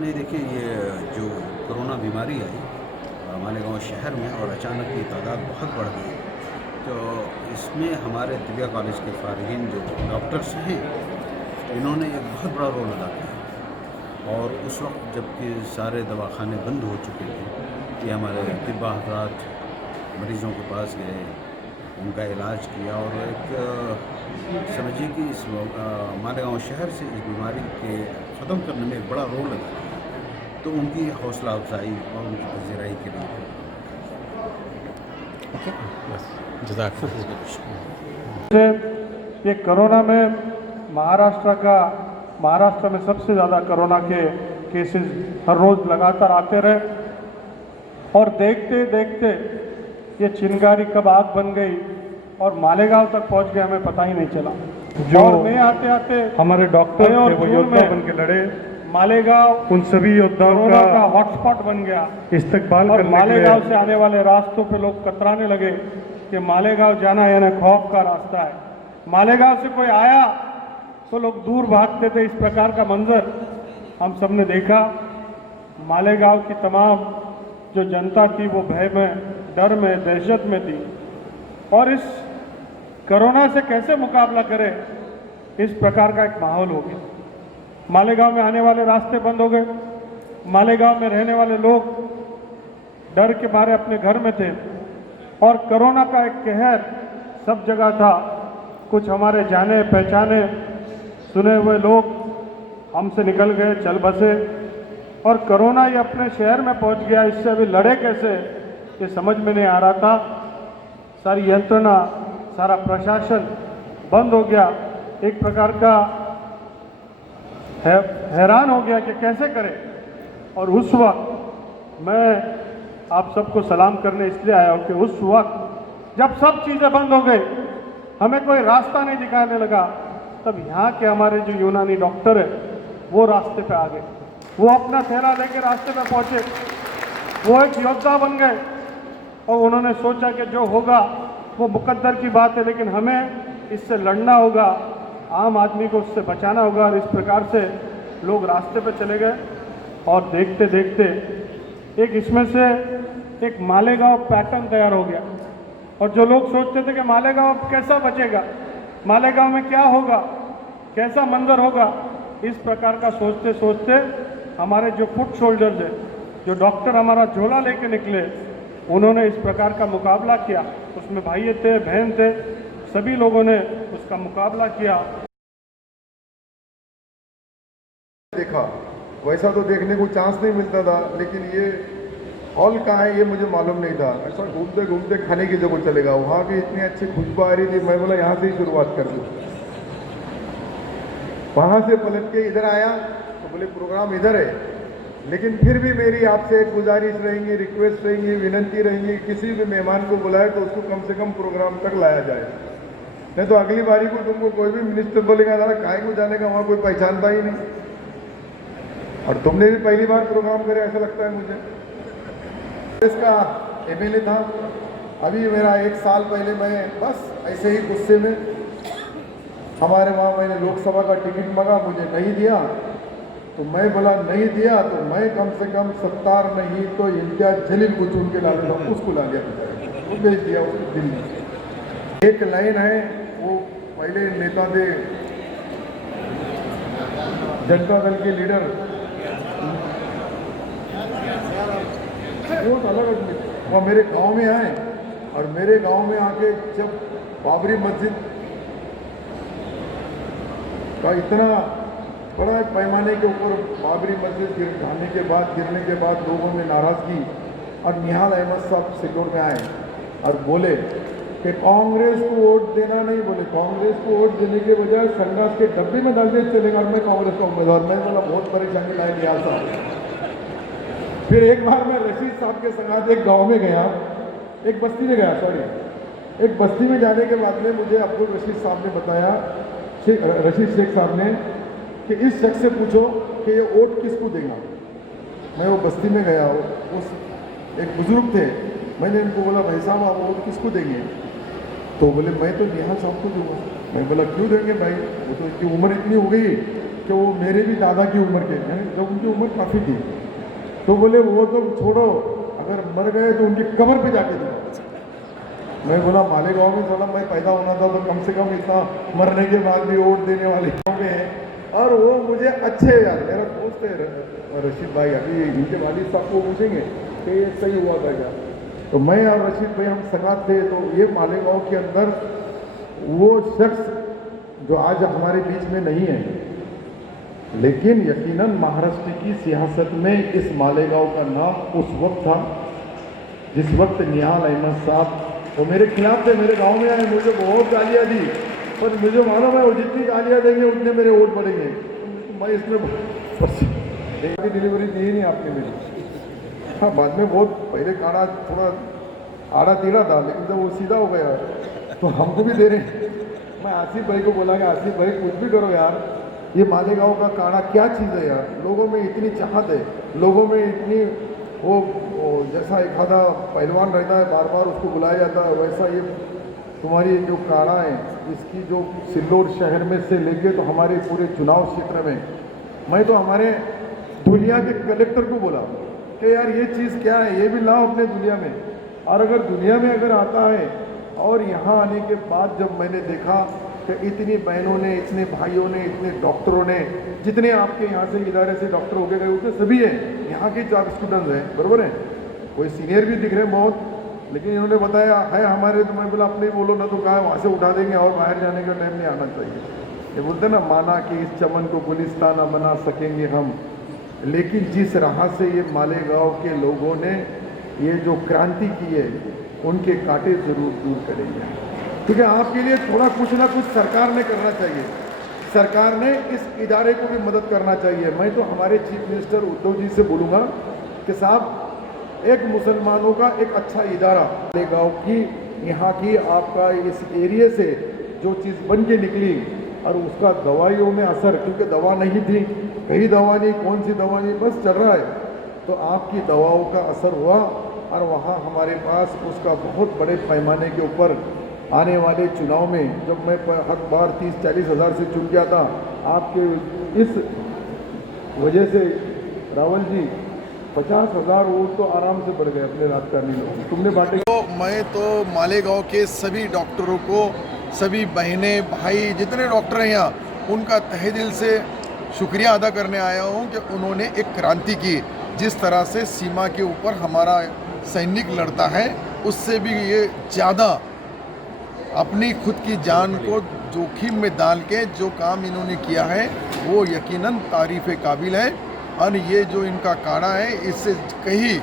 नहीं देखिए, ये जो कोरोना बीमारी आई मालेगांव शहर में और अचानक की तादाद बहुत बढ़ गई, तो इसमें हमारे दिव्या कॉलेज के फ़ारगीन जो डॉक्टर्स हैं, इन्होंने एक बहुत बड़ा रोल अदा किया। और उस वक्त जबकि सारे दवाखाने बंद हो चुके थे, ये हमारे तिब्बा हज़रात मरीज़ों के पास गए, उनका इलाज किया और एक समझिए कि इस मालेगांव शहर से इस बीमारी के ख़त्म करने में एक बड़ा रोल अदा किया। तो उनकी हौसला अफ़ज़ाई और उनकी पज़ीराई के लिए ओके, बस जज़ाक से ये कोरोना में महाराष्ट्र में सबसे ज़्यादा कोरोना के केसेस हर रोज़ लगातार आते रहे और देखते देखते ये चिंगारी कब आग बन गई और मालेगांव तक पहुंच गए हमें पता ही नहीं चला। जो और मैं आते आते हमारे डॉक्टर और थे वो जून योद्धा में बन के लड़े, मालेगांव उन सभी योद्धाओं कोरोना का का हॉटस्पॉट बन गया इस्तकबाल और करने के मालेगांव लिए से आने वाले रास्तों पे लोग कतराने लगे कि मालेगांव जाना यानी खौफ का रास्ता है। मालेगांव से कोई आया तो लोग दूर भागते थे। इस प्रकार का मंजर हम सब ने देखा। मालेगांव की तमाम जो जनता थी वो भय में, डर में, दहशत में थी और इस कोरोना से कैसे मुकाबला करे, इस प्रकार का एक माहौल हो गया। मालेगांव में आने वाले रास्ते बंद हो गए। मालेगांव में रहने वाले लोग डर के मारे अपने घर में थे और कोरोना का एक कहर सब जगह था। कुछ हमारे जाने पहचाने सुने हुए लोग हमसे निकल गए, चल बसे और कोरोना ये अपने शहर में पहुंच गया। इससे अभी लड़े कैसे ये समझ में नहीं आ रहा था। सारी यंत्रणा, सारा प्रशासन बंद हो गया। एक प्रकार का हैरान हो गया कि कैसे करें। और उस वक्त मैं आप सबको सलाम करने इसलिए आया हूँ कि उस वक्त जब सब चीज़ें बंद हो गई, हमें कोई रास्ता नहीं दिखाने लगा, तब यहाँ के हमारे जो यूनानी डॉक्टर है वो रास्ते पे आ गए। वो अपना थैला लेके रास्ते पे पहुँचे, वो एक योद्धा बन गए और उन्होंने सोचा कि जो होगा वो मुकद्दर की बात है, लेकिन हमें इससे लड़ना होगा, आम आदमी को उससे बचाना होगा। और इस प्रकार से लोग रास्ते पे चले गए और देखते देखते एक इसमें से एक मालेगांव पैटर्न तैयार हो गया। और जो लोग सोचते थे कि मालेगांव कैसा बचेगा, मालेगांव में क्या होगा, कैसा मंजर होगा, इस प्रकार का सोचते सोचते हमारे जो फुट शोल्डर्स है, जो डॉक्टर हमारा झोला लेके निकले, उन्होंने इस प्रकार का मुकाबला किया। उसमें भाई थे, बहन थे, सभी लोगों ने उसका मुकाबला किया। देखा वैसा तो देखने को चांस नहीं मिलता था, लेकिन ये हॉल कहाँ है ये मुझे मालूम नहीं था। ऐसा घूमते घूमते खाने की जगह चलेगा, वहाँ भी इतनी अच्छी खुशबू आ रही थी, मैं बोला यहाँ से ही शुरुआत कर दूँ। वहाँ से पलट के इधर आया तो बोले प्रोग्राम इधर है, लेकिन फिर भी मेरी आपसे एक गुजारिश रहेंगी, रिक्वेस्ट रहेंगी, विनंती रहेंगी, किसी भी मेहमान को बुलाए तो उसको कम से कम प्रोग्राम तक लाया जाए। नहीं तो अगली बारी को तुमको कोई भी मिनिस्टर बोलेगा दादा काहे को जाने का, वहाँ कोई पहचानता ही नहीं। और तुमने भी पहली बार प्रोग्राम करे ऐसा लगता है मुझे। इसका एमएलए था, अभी मेरा 1 साल पहले मैं बस ऐसे ही गुस्से में हमारे वहाँ मैंने लोकसभा का टिकट मांगा, मुझे नहीं दिया। तो मैं बोला नहीं दिया तो मैं कम से कम सत्तार नहीं तो इम्तियाज जलील को चुन के ला देता हूँ, उसको ला दिया, वो भेज दिया उसको दिल्ली। एक लाइन है, वो पहले नेता थे जनता दल के लीडर, वो अलग आदमी, वो मेरे गांव में आए और मेरे गांव में आके जब बाबरी मस्जिद का इतना बड़ा पैमाने के ऊपर बाबरी मस्जिद गिरने के बाद लोगों में नाराज़गी, और निहाल अहमद साहब सिल्लोर में आए और बोले कि कांग्रेस को वोट देना नहीं, बोले कांग्रेस को वोट देने के बजाय संडास के डब्बे में डाल दे चलेगा, और मैं कांग्रेस का उम्मीदवार। मैं बोला बहुत परेशानी लाए लिया साहब। फिर एक बार मैं रशीद साहब के साथ एक गाँव में गया, एक बस्ती में गया, एक बस्ती में जाने के बाद में मुझे अब्दुल रशीद साहब ने बताया, रशीद शेख साहब ने, कि इस शख्स से पूछो कि ये वोट किसको देगा। मैं वो बस्ती में गया, उस एक बुजुर्ग थे, मैंने इनको बोला भाई साहब आप वोट किसको देंगे? तो बोले मैं तो निहाल साहब को दूंगा। मैं बोला क्यों देंगे भाई, वो तो इनकी उम्र इतनी हो गई कि वो मेरे भी दादा की उम्र के हैं, जब उनकी उम्र काफ़ी थी, तो बोले वो तो छोड़ो, अगर मर गए तो उनकी कब्र पे जाके दो। मैं बोला मालेगांव में साला मैं पैदा होना था तो कम से कम इतना मरने के बाद भी वोट देने वाले गाँव में हैं। और वो मुझे अच्छे यार, मेरा दोस्त है रशीद भाई, अभी इनके वालिद साहब को पूछेंगे कि ये सही हुआ था क्या, तो मैं और रशीद भाई हम संगात थे। तो ये मालेगांव के अंदर वो शख्स जो आज हमारे बीच में नहीं है, लेकिन यकीनन महाराष्ट्र की सियासत में इस मालेगांव का नाम उस वक्त था जिस वक्त निहाल अहमद साहब वो मेरे खिलाफ थे, मेरे गांव में आए, मुझे बहुत गालियाँ दी, पर मुझे मालूम है वो जितनी गालियाँ देंगे उतने मेरे वोट पड़ेंगे। मैं इसमें डिलीवरी दी ही नहीं आपने मेरी। हाँ, बाद में बहुत पहले काड़ा थोड़ा आड़ा टेढ़ा था, लेकिन जब वो सीधा हो गया तो हमको भी दे रहे हैं। मैं आसिफ भाई को बोला कि आसिफ भाई कुछ भी करो यार, ये मालेगांव का काड़ा क्या चीज़ है यार, लोगों में इतनी चाहत है, लोगों में इतनी वो जैसा एक आधा पहलवान रहता है बार बार उसको बुलाया जाता है, वैसा ये तुम्हारी जो काड़ा है इसकी जो सिल्लोड शहर में से लेके तो हमारे पूरे चुनाव क्षेत्र में, मैं तो हमारे दुनिया के कलेक्टर को बोला कि यार ये चीज़ क्या है, ये भी लाओ अपने दुनिया में। और अगर दुनिया में अगर आता है, और यहाँ आने के बाद जब मैंने देखा कि इतनी बहनों ने, इतने भाइयों ने, इतने डॉक्टरों ने, जितने आपके यहाँ से इदारे से डॉक्टर हो गए उतने सभी हैं यहाँ के जो स्टूडेंट्स हैं, बराबर है, कोई सीनियर भी दिख रहे हैं बहुत, लेकिन इन्होंने बताया है हमारे, तो मैं बोला अपने ही बोलो ना, तो कहा वहाँ से उठा देंगे और बाहर जाने का टाइम नहीं आना चाहिए। ये बोलते ना, माना कि इस चमन को गुलिस्तान न बना सकेंगे हम, लेकिन जिस राह से ये मालेगांव के लोगों ने ये जो क्रांति की है उनके कांटे जरूर दूर करेंगे। ठीक है, आपके लिए थोड़ा कुछ ना कुछ सरकार ने करना चाहिए, सरकार ने इस इदारे को भी मदद करना चाहिए। मैं तो हमारे चीफ मिनिस्टर उद्धव जी से बोलूँगा कि साहब एक मुसलमानों का एक अच्छा इदारा, मालेगांव की यहाँ की आपका इस एरिया से जो चीज़ बन के निकली और उसका दवाइयों में असर, क्योंकि दवा नहीं थी, कहीं दवा नहीं, कौन सी दवा नहीं, बस चल रहा है, तो आपकी दवाओं का असर हुआ और वहाँ हमारे पास उसका बहुत बड़े पैमाने के ऊपर आने वाले चुनाव में, जब मैं हर बार 30-40 हज़ार से चुन गया था, आपके इस वजह से रावल जी 50,000 वोट तो आराम से बढ़ गए अपने राजकारणी लोग, तुमने बांटे। तो मैं तो मालेगांव के सभी डॉक्टरों को, सभी बहनें भाई जितने डॉक्टर हैं यहाँ, उनका तहे दिल से शुक्रिया अदा करने आया हूँ कि उन्होंने एक क्रांति की। जिस तरह से सीमा के ऊपर हमारा सैनिक लड़ता है, उससे भी ये ज़्यादा अपनी खुद की जान को जोखिम में डाल के जो काम इन्होंने किया है वो यकीनन तारीफ़ काबिल है। और ये जो इनका काड़ा है, इससे कहीं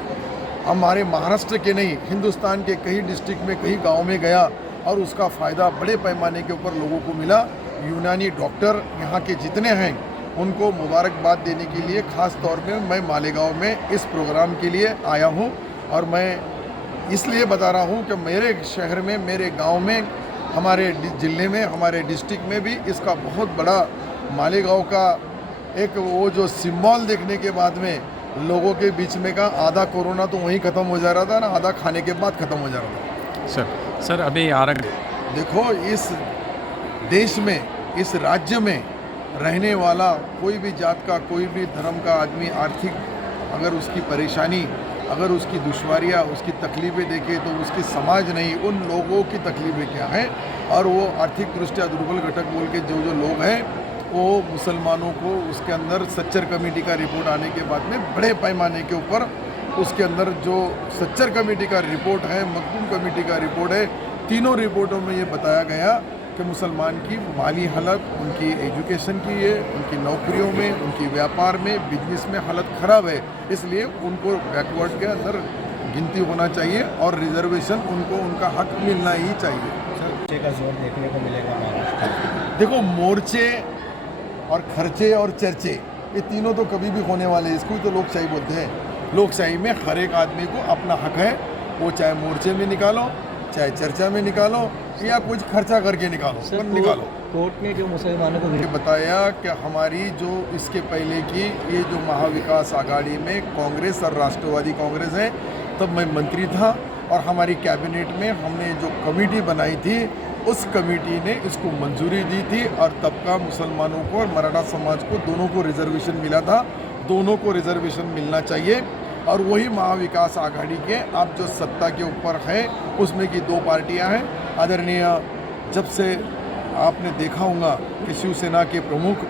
हमारे महाराष्ट्र के नहीं, हिंदुस्तान के कई डिस्ट्रिक्ट में, कई गांव में गया और उसका फ़ायदा बड़े पैमाने के ऊपर लोगों को मिला। यूनानी डॉक्टर यहाँ के जितने हैं उनको मुबारकबाद देने के लिए ख़ास तौर पे मैं मालेगांव में इस प्रोग्राम के लिए आया हूँ। और मैं इसलिए बता रहा हूँ कि मेरे शहर में, मेरे गांव में, हमारे ज़िले में, हमारे डिस्ट्रिक्ट में भी इसका बहुत बड़ा मालेगांव का एक वो जो सिंबल देखने के बाद में लोगों के बीच में का आधा कोरोना तो वहीं ख़त्म हो जा रहा था ना, आधा खाने के बाद ख़त्म हो जा रहा था। सर अभी आरग देखो, इस देश में, इस राज्य में रहने वाला कोई भी जात का, कोई भी धर्म का आदमी, आर्थिक अगर उसकी परेशानी, अगर उसकी दुश्वारियाँ, उसकी तकलीफ़ें देखे तो उसकी समाज नहीं, उन लोगों की तकलीफ़ें क्या हैं, और वो आर्थिक दृष्टिया दुर्बल घटक बोल के जो लोग हैं, वो मुसलमानों को उसके अंदर सच्चर कमेटी का रिपोर्ट आने के बाद में बड़े पैमाने के ऊपर उसके अंदर जो सच्चर कमेटी का रिपोर्ट है, मखदूम कमेटी का रिपोर्ट है, तीनों रिपोर्टों में ये बताया गया कि मुसलमान की माली हालत, उनकी एजुकेशन की है, उनकी नौकरियों में, उनकी व्यापार में, बिजनेस में हालत ख़राब है, इसलिए उनको बैकवर्ड के अंदर गिनती होना चाहिए और रिजर्वेशन उनको उनका हक मिलना ही चाहिए। मोर्चे का जोर देखने को मिलेगा महाराष्ट्र। देखो, मोर्चे और खर्चे और चर्चे, ये तीनों तो कभी भी होने वाले हैं। इसको ही तो लोकशाही बोलते हैं। लोकशाही में हर एक आदमी को अपना हक है, वो चाहे मोर्चे में निकालो, चाहे चर्चा में निकालो, या कुछ खर्चा करके निकालो, पर निकालो। कोर्ट ने जो मुसलमानों को ये बताया कि हमारी जो इसके पहले की ये जो महाविकास आघाड़ी में कांग्रेस और राष्ट्रवादी कांग्रेस है, तब मैं मंत्री था और हमारी कैबिनेट में हमने जो कमेटी बनाई थी उस कमेटी ने इसको मंजूरी दी थी और तब का मुसलमानों को और मराठा समाज को दोनों को रिजर्वेशन मिला था, दोनों को रिजर्वेशन मिलना चाहिए। और वही महाविकास आघाड़ी के आप जो सत्ता के ऊपर है उसमें की 2 पार्टियां हैं। आदरणीय जब से आपने देखा होगा कि शिवसेना के प्रमुख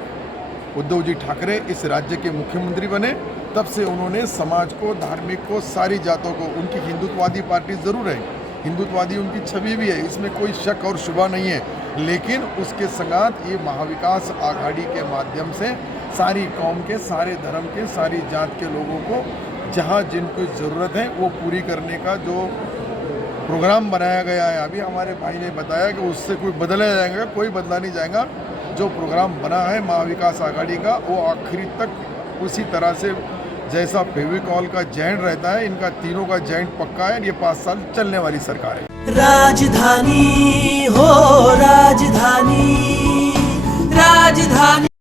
उद्धव जी ठाकरे इस राज्य के मुख्यमंत्री बने, तब से उन्होंने समाज को, धार्मिक को, सारी जातों को, उनकी हिंदुत्ववादी पार्टी ज़रूर है, हिंदुत्ववादी उनकी छवि भी है, इसमें कोई शक और शुबा नहीं है, लेकिन उसके संगात ये महाविकास आघाड़ी के माध्यम से सारी कौम के, सारे धर्म के, सारी जात के लोगों को जहाँ जिनको ज़रूरत है वो पूरी करने का जो प्रोग्राम बनाया गया है। अभी हमारे भाई ने बताया कि उससे कोई बदला जाएगा, कोई बदला नहीं जाएगा। जो प्रोग्राम बना है महाविकास आघाड़ी का वो आखिरी तक उसी तरह से जैसा फेविकॉल का जॉइंट रहता है, इनका तीनों का जॉइंट पक्का है। ये 5 साल चलने वाली सरकार है। राजधानी हो राजधानी, राजधानी।